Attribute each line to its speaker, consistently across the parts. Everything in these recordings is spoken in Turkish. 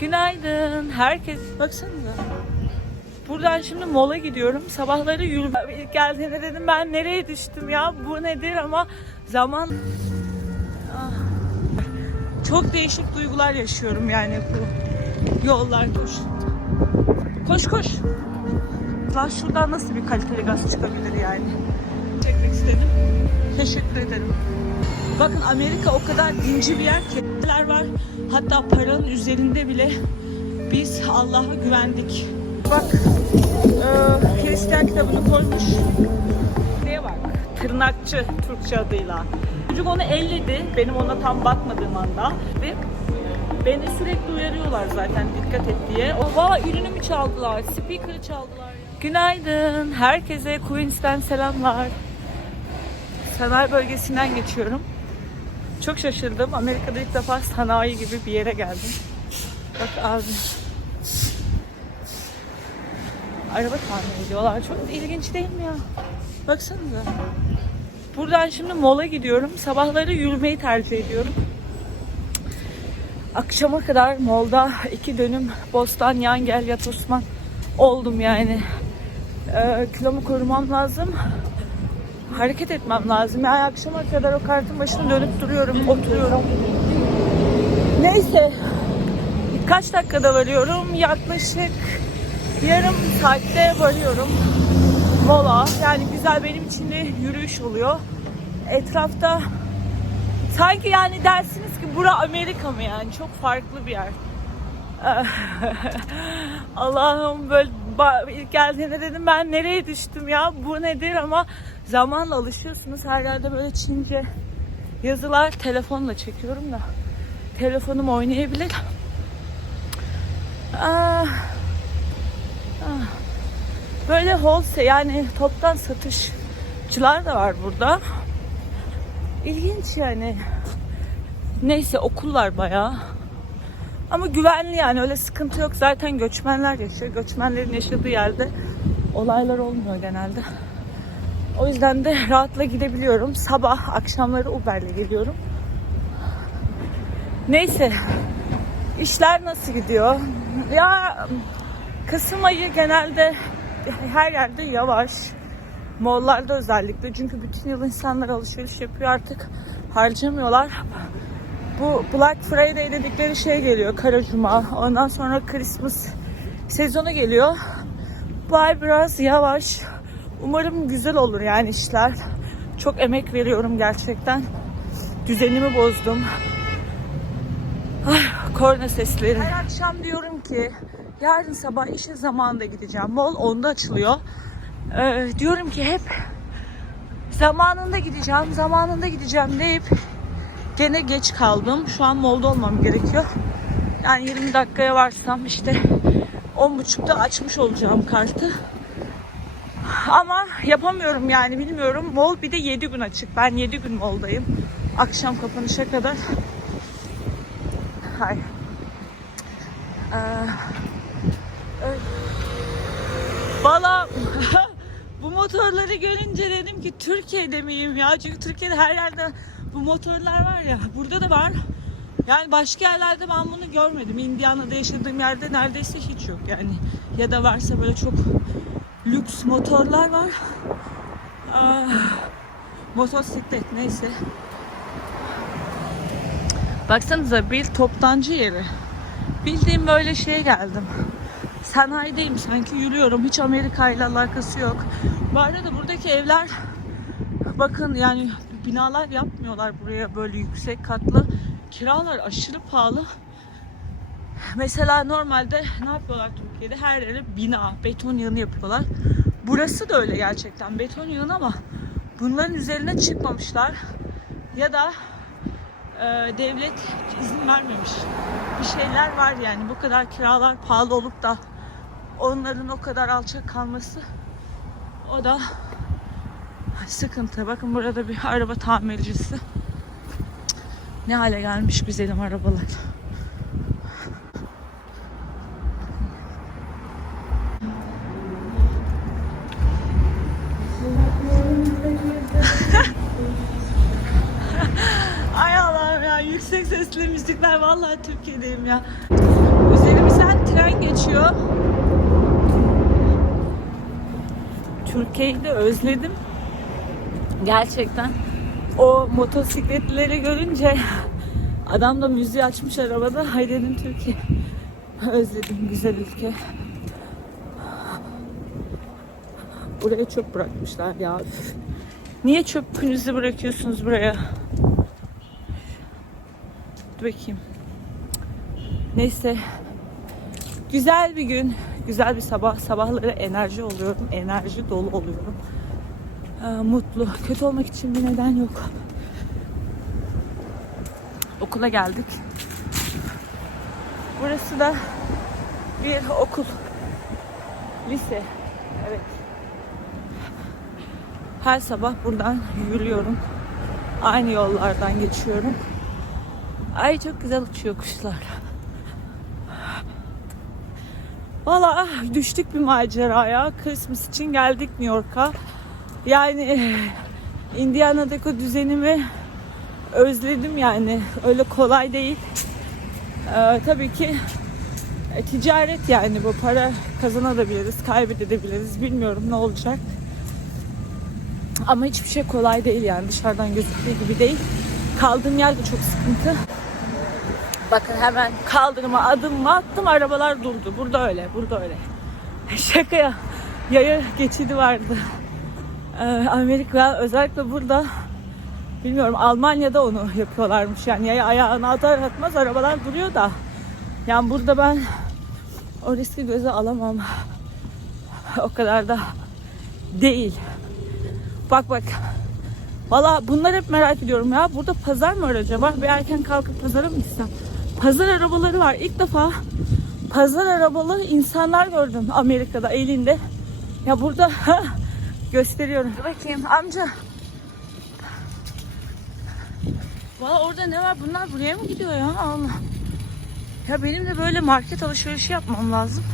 Speaker 1: Günaydın. Herkes baksanıza. Buradan şimdi mola gidiyorum. Sabahları yürüme. İlk geldiğinde dedim ben nereye düştüm ya bu nedir ama zaman Ah. çok değişik duygular yaşıyorum yani bu yollar koş. Koş koş. Lan şuradan nasıl bir kaliteli gaz çıkabilir yani? Çekmek istedim. Teşekkür ederim. Bakın Amerika o kadar dinci bir yer ki neler var. Hatta paranın üzerinde bile biz Allah'a güvendik. Bak e, Hristiyan kitabını koymuş. Neye bak? Tırnakçı Türkçe adıyla. Çocuk onu elledi. Benim ona tam bakmadığım anda. Ve beni sürekli uyarıyorlar zaten dikkat et diye. Oha ürünümü çaldılar. Speaker'ı çaldılar. Günaydın. Herkese Queens'ten selamlar. Sanayi bölgesinden geçiyorum. Çok şaşırdım. Amerika'da ilk defa sanayi gibi bir yere geldim. Bak abi. Araba tamir ediyorlar. Çok ilginç değil mi ya? Baksanıza. Buradan şimdi mola gidiyorum. Sabahları yürümeyi tercih ediyorum. Akşama kadar molda iki dönüm Bostan, Yangel, Yat Osman oldum yani. Ee, kilomu korumam lazım hareket etmem lazım. Yani akşama kadar o kartın başına dönüp duruyorum, oturuyorum. Neyse. Kaç dakikada varıyorum? Yaklaşık yarım saatte varıyorum. Mola. Yani güzel benim için de yürüyüş oluyor. Etrafta sanki yani dersiniz ki bura Amerika mı yani? Çok farklı bir yer. Allah'ım böyle ilk geldiğinde dedim ben nereye düştüm ya bu nedir ama zamanla alışıyorsunuz her yerde böyle Çince yazılar telefonla çekiyorum da telefonum oynayabilir. Ah, ah. Böyle wholesale yani toptan satışçılar da var burada. İlginç yani. Neyse okullar bayağı. Ama güvenli yani öyle sıkıntı yok. Zaten göçmenler yaşıyor. Göçmenlerin yaşadığı yerde olaylar olmuyor genelde. O yüzden de rahatla gidebiliyorum. Sabah, akşamları Uber'le geliyorum. Neyse. İşler nasıl gidiyor? Ya Kasım ayı genelde her yerde yavaş. Molllarda özellikle. Çünkü bütün yıl insanlar alışveriş yapıyor artık harcamıyorlar bu Black Friday dedikleri şey geliyor. Kara Cuma. Ondan sonra Christmas sezonu geliyor. Bu ay biraz yavaş. Umarım güzel olur yani işler. Çok emek veriyorum gerçekten. Düzenimi bozdum. Ay, korna sesleri. Her akşam diyorum ki yarın sabah işe zamanında gideceğim. Mall 10'da açılıyor. Ee, diyorum ki hep zamanında gideceğim, zamanında gideceğim deyip Gene geç kaldım. Şu an molda olmam gerekiyor. Yani 20 dakikaya varsam işte 10.30'da açmış olacağım kartı. Ama yapamıyorum yani bilmiyorum. Mol bir de 7 gün açık. Ben 7 gün moldayım. Akşam kapanışa kadar. Hay. Ee. Valla bu motorları görünce dedim ki Türkiye'de miyim ya? Çünkü Türkiye'de her yerde bu motorlar var ya burada da var. Yani başka yerlerde ben bunu görmedim. Indiana'da yaşadığım yerde neredeyse hiç yok yani. Ya da varsa böyle çok lüks motorlar var. Ah, motosiklet neyse. Baksanıza bir toptancı yeri. Bildiğim böyle şeye geldim. Sanayideyim sanki yürüyorum. Hiç Amerika ile alakası yok. Bu arada buradaki evler bakın yani binalar yapmıyorlar buraya böyle yüksek katlı. Kiralar aşırı pahalı. Mesela normalde ne yapıyorlar Türkiye'de? Her yere bina, beton yığını yapıyorlar. Burası da öyle gerçekten beton yığını ama bunların üzerine çıkmamışlar. Ya da e, devlet izin vermemiş. Bir şeyler var yani bu kadar kiralar pahalı olup da onların o kadar alçak kalması o da sıkıntı. Bakın burada bir araba tamircisi. Ne hale gelmiş güzelim arabalar. Ay Allah'ım ya yüksek sesli müzikler vallahi Türkiye'deyim ya. Güzel tren geçiyor. Türkiye'yi de özledim. Gerçekten. O motosikletleri görünce adam da müziği açmış arabada. Hay dedim Türkiye. Özledim güzel ülke. Buraya çöp bırakmışlar ya. Niye çöpünüzü bırakıyorsunuz buraya? Dur bakayım. Neyse. Güzel bir gün, güzel bir sabah. Sabahları enerji oluyorum, enerji dolu oluyorum. Ee, mutlu. Kötü olmak için bir neden yok. Okula geldik. Burası da bir okul. Lise. Evet. Her sabah buradan yürüyorum. Aynı yollardan geçiyorum. Ay çok güzel uçuyor kuşlar. Valla düştük bir maceraya. Christmas için geldik New York'a. Yani eh, Indiana'daki düzenimi özledim yani. Öyle kolay değil. Ee, tabii ki e, ticaret yani bu para kazanabiliriz, kaybedebiliriz. Bilmiyorum ne olacak. Ama hiçbir şey kolay değil yani dışarıdan gözüktüğü gibi değil. Kaldığım yer de çok sıkıntı. Bakın hemen kaldırıma adım attım arabalar durdu. Burada öyle, burada öyle. Şaka ya. Yaya geçidi vardı. Ee, Amerika özellikle burada bilmiyorum Almanya'da onu yapıyorlarmış. Yani yaya ayağını atar atmaz arabalar duruyor da. Yani burada ben o riski göze alamam. O kadar da değil. Bak bak. Valla bunlar hep merak ediyorum ya. Burada pazar mı var acaba? Bir erken kalkıp pazara mı gitsem? Pazar arabaları var. İlk defa pazar arabalı insanlar gördüm Amerika'da elinde. Ya burada gösteriyorum. Bakayım amca. Valla orada ne var? Bunlar buraya mı gidiyor ya? Allah. Ya benim de böyle market alışverişi yapmam lazım.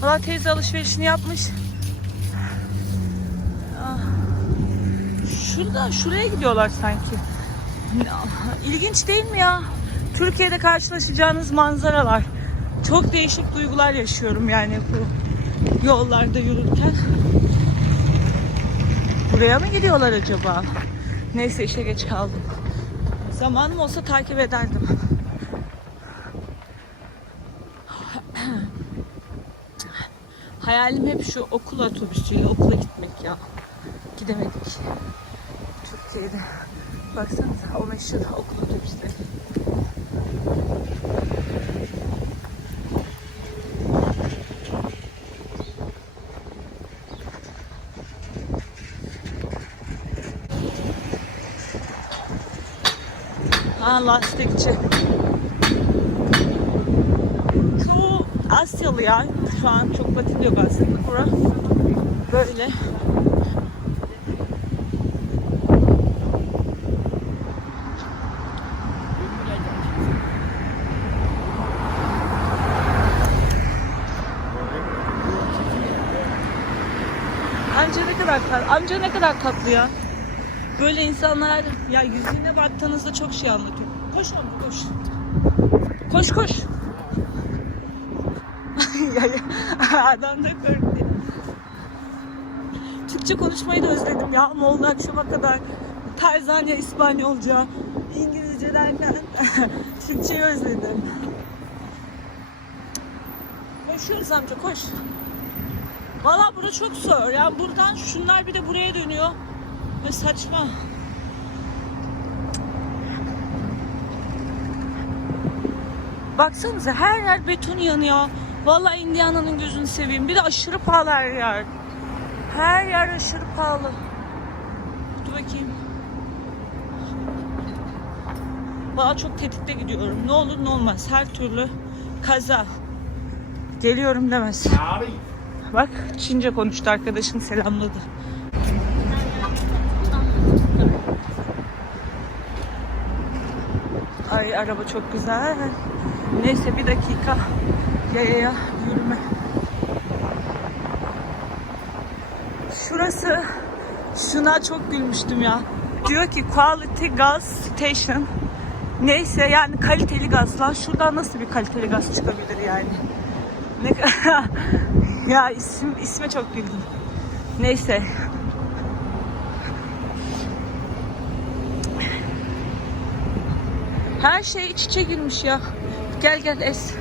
Speaker 1: Valla teyze alışverişini yapmış. Şurada, şuraya gidiyorlar sanki. İlginç değil mi ya? Türkiye'de karşılaşacağınız manzaralar. Çok değişik duygular yaşıyorum yani bu yollarda yürürken. Buraya mı gidiyorlar acaba? Neyse işe geç kaldım. Zamanım olsa takip ederdim. Hayalim hep şu okul otobüsüyle okula gitmek ya. Gidemedik. Türkiye'de. Baksanıza o meşhur okul otobüsleri. Ha lastikçi. Çoğu Asyalı ya. Şu an çok batı yok aslında. Bura böyle. Amca ne kadar. Amca ne kadar tatlı ya. Böyle insanlar ya yüzüne baktığınızda çok şey anlatıyor. Koş amca koş. Koş koş. Adam da korktu. Türkçe konuşmayı da özledim ya. Ama oldu akşama kadar Tarzanya İspanyolca, İngilizce derken Türkçeyi özledim. Koşuyoruz amca koş. Valla burada çok zor. Ya buradan şunlar bir de buraya dönüyor. Ve saçma. Baksanıza her yer beton yanıyor. Valla Indiana'nın gözünü seveyim. Bir de aşırı pahalı her yer. Her yer aşırı pahalı. Dur bakayım. Valla çok tetikte gidiyorum. Ne olur ne olmaz. Her türlü kaza. Geliyorum demez. Bak Çince konuştu arkadaşım selamladı. Ay araba çok güzel. Neyse bir dakika yayaya yürüme. Şurası şuna çok gülmüştüm ya. Diyor ki quality gas station Neyse yani kaliteli gaz lan. Şuradan nasıl bir kaliteli gaz çıkabilir yani? Ne ya isim isme çok güldüm. Neyse. Her şey iç içe girmiş ya. Gel gel es.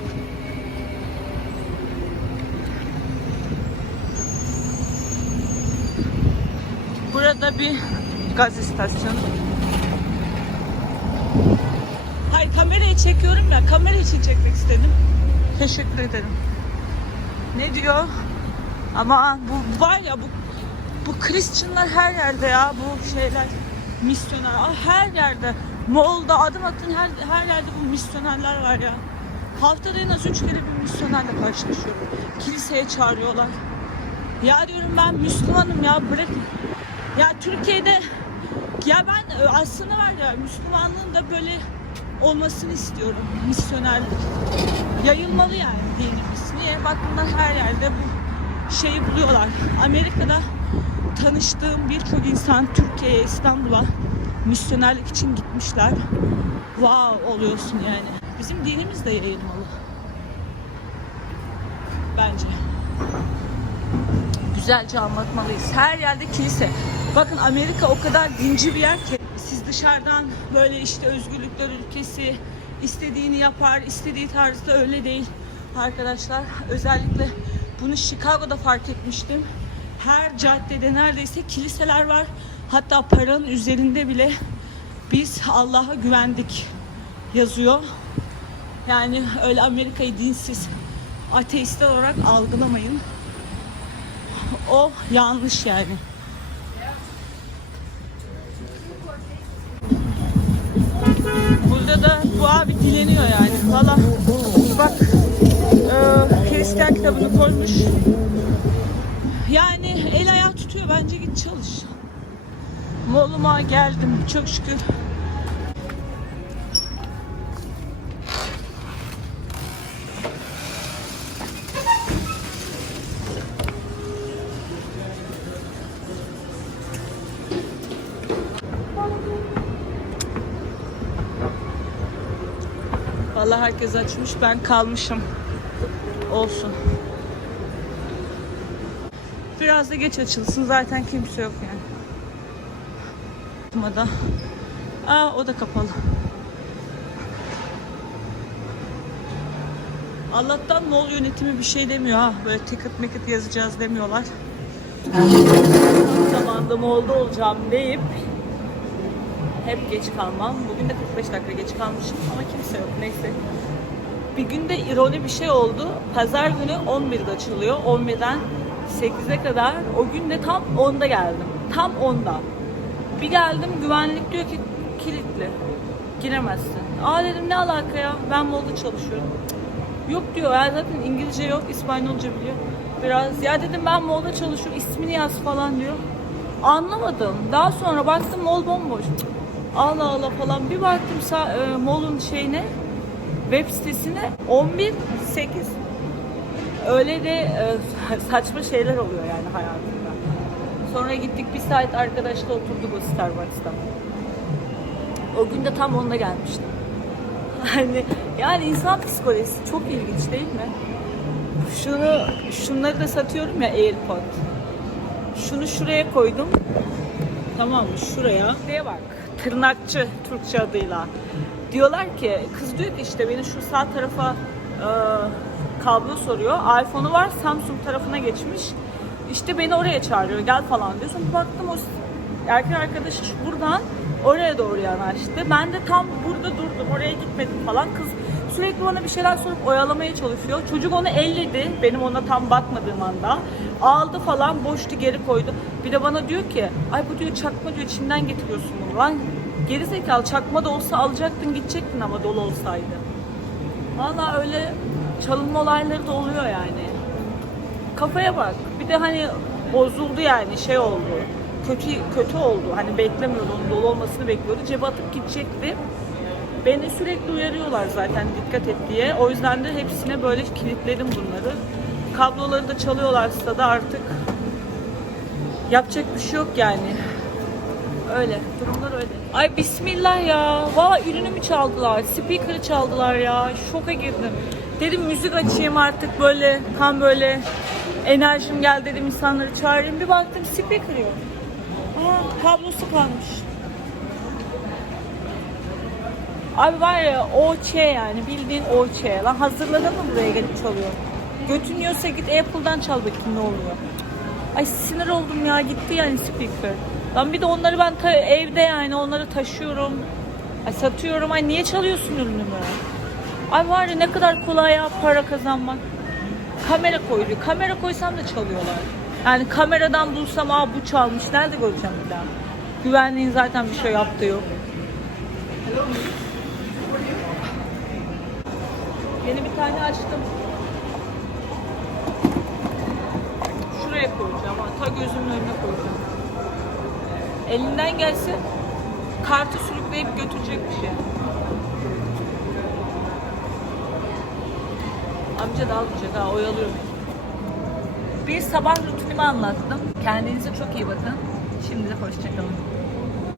Speaker 1: Burada bir gaz istasyonu. Hayır kamerayı çekiyorum ya. Kamera için çekmek istedim. Teşekkür ederim. Ne diyor? Ama bu var ya bu bu Christianlar her yerde ya bu şeyler misyoner ah, her yerde Moğol'da adım attın her, her yerde bu misyonerler var ya. Haftada en az üç kere bir misyonerle karşılaşıyorum. Kiliseye çağırıyorlar. Ya diyorum ben Müslümanım ya bırakın. Ya Türkiye'de ya ben e, aslında var ya Müslümanlığın da böyle olmasını istiyorum. Misyonerlik. Yayılmalı yani dinimiz. Niye? Bak bunlar her yerde bu şeyi buluyorlar. Amerika'da tanıştığım birçok insan Türkiye'ye, İstanbul'a misyonerlik için gitmişler. Wow oluyorsun yani. Bizim dinimiz de yayılmalı. Bence. Güzelce anlatmalıyız. Her yerde kilise. Bakın Amerika o kadar dinci bir yer ki siz dışarıdan böyle işte özgürlükler ülkesi istediğini yapar, istediği tarzda öyle değil arkadaşlar. Özellikle bunu Chicago'da fark etmiştim. Her caddede neredeyse kiliseler var. Hatta paranın üzerinde bile biz Allah'a güvendik yazıyor. Yani öyle Amerika'yı dinsiz, ateistler olarak algılamayın. O yanlış yani. Burada da bu abi dileniyor yani. Valla bak e, Hristiyan kitabını koymuş. Yani el ayağı tutuyor. Bence git çalış. Moluma geldim. Çok şükür. Vallahi herkes açmış. Ben kalmışım. Olsun. Biraz da geç açılsın. Zaten kimse yok yani. Kapatmada. Aa o da kapalı. Allah'tan mol yönetimi bir şey demiyor ha. Böyle ticket meket yazacağız demiyorlar. Zamanında molda olacağım deyip hep geç kalmam. Bugün de 45 dakika geç kalmışım ama kimse yok. Neyse. Bir günde ironi bir şey oldu. Pazar günü 11'de açılıyor. 11'den 8'e kadar. O gün de tam 10'da geldim. Tam 10'da. Bir geldim güvenlik diyor ki kilitli. Giremezsin. Aa dedim ne alaka ya? Ben molda çalışıyorum. Yok diyor ya zaten İngilizce yok, İspanyolca biliyor. Biraz ya dedim ben molda çalışıyorum ismini yaz falan diyor. Anlamadım. Daha sonra baktım mol bomboş. Allah Allah falan bir baktım e, molun şeyine web sitesine 11 8. Öyle de e, saçma şeyler oluyor yani hayatımda. Sonra gittik bir saat arkadaşla oturduk o Starbucks'ta. O gün de tam onda gelmiştim. Hani yani insan psikolojisi çok ilginç değil mi? Şunu şunları da satıyorum ya AirPod. Şunu şuraya koydum. Tamam mı? Şuraya. Şuraya bak. Tırnakçı Türkçe adıyla. Diyorlar ki kız diyor ki işte beni şu sağ tarafa e, kablo soruyor. iPhone'u var Samsung tarafına geçmiş. İşte beni oraya çağırıyor gel falan diyor. Sonra baktım o erkek arkadaşı şu buradan oraya doğru yanaştı. Ben de tam burada durdum. Oraya gitmedim falan. Kız sürekli bana bir şeyler sorup oyalamaya çalışıyor. Çocuk onu elledi. Benim ona tam bakmadığım anda. Aldı falan boştu geri koydu. Bir de bana diyor ki ay bu diyor çakma diyor Çin'den getiriyorsun bunu. Lan geri zekalı çakma da olsa alacaktın gidecektin ama dolu olsaydı. Valla öyle çalınma olayları da oluyor yani. Kafaya bak. Bir de hani bozuldu yani şey oldu. Kötü kötü oldu. Hani beklemiyordu onun dolu olmasını bekliyordu. Cebe atıp gidecekti. Beni sürekli uyarıyorlar zaten dikkat et diye. O yüzden de hepsine böyle kilitledim bunları. Kabloları da çalıyorlarsa da artık yapacak bir şey yok yani. Öyle. Durumlar öyle. Ay bismillah ya. Valla ürünümü çaldılar. Speaker'ı çaldılar ya. Şoka girdim. Dedim müzik açayım artık böyle tam böyle enerjim geldi dedim insanları çağırayım. Bir baktım speaker yok. Aa, kablosu kalmış. Abi var ya OÇ yani bildiğin OÇ. Lan hazırladın mı buraya gelip çalıyor? Götün yiyorsa git Apple'dan çal bakayım ne oluyor. Ay sinir oldum ya gitti yani speaker. Lan bir de onları ben evde yani onları taşıyorum. Ay satıyorum. Ay niye çalıyorsun ürünümü? Ay var ya ne kadar kolay ya para kazanmak. Kamera koyuyor. Kamera koysam da çalıyorlar. Yani kameradan bulsam aa bu çalmış. Nerede göreceğim bir daha? Güvenliğin zaten bir şey yaptığı yok. Yeni bir tane açtım. Şuraya koyacağım. Ta gözümün önüne koyacağım. Elinden gelse kartı sürükleyip götürecek bir şey. Amca da almayacak ha oyalıyor beni. Bir sabah rutinimi anlattım. Kendinize çok iyi bakın. Şimdilik hoşçakalın.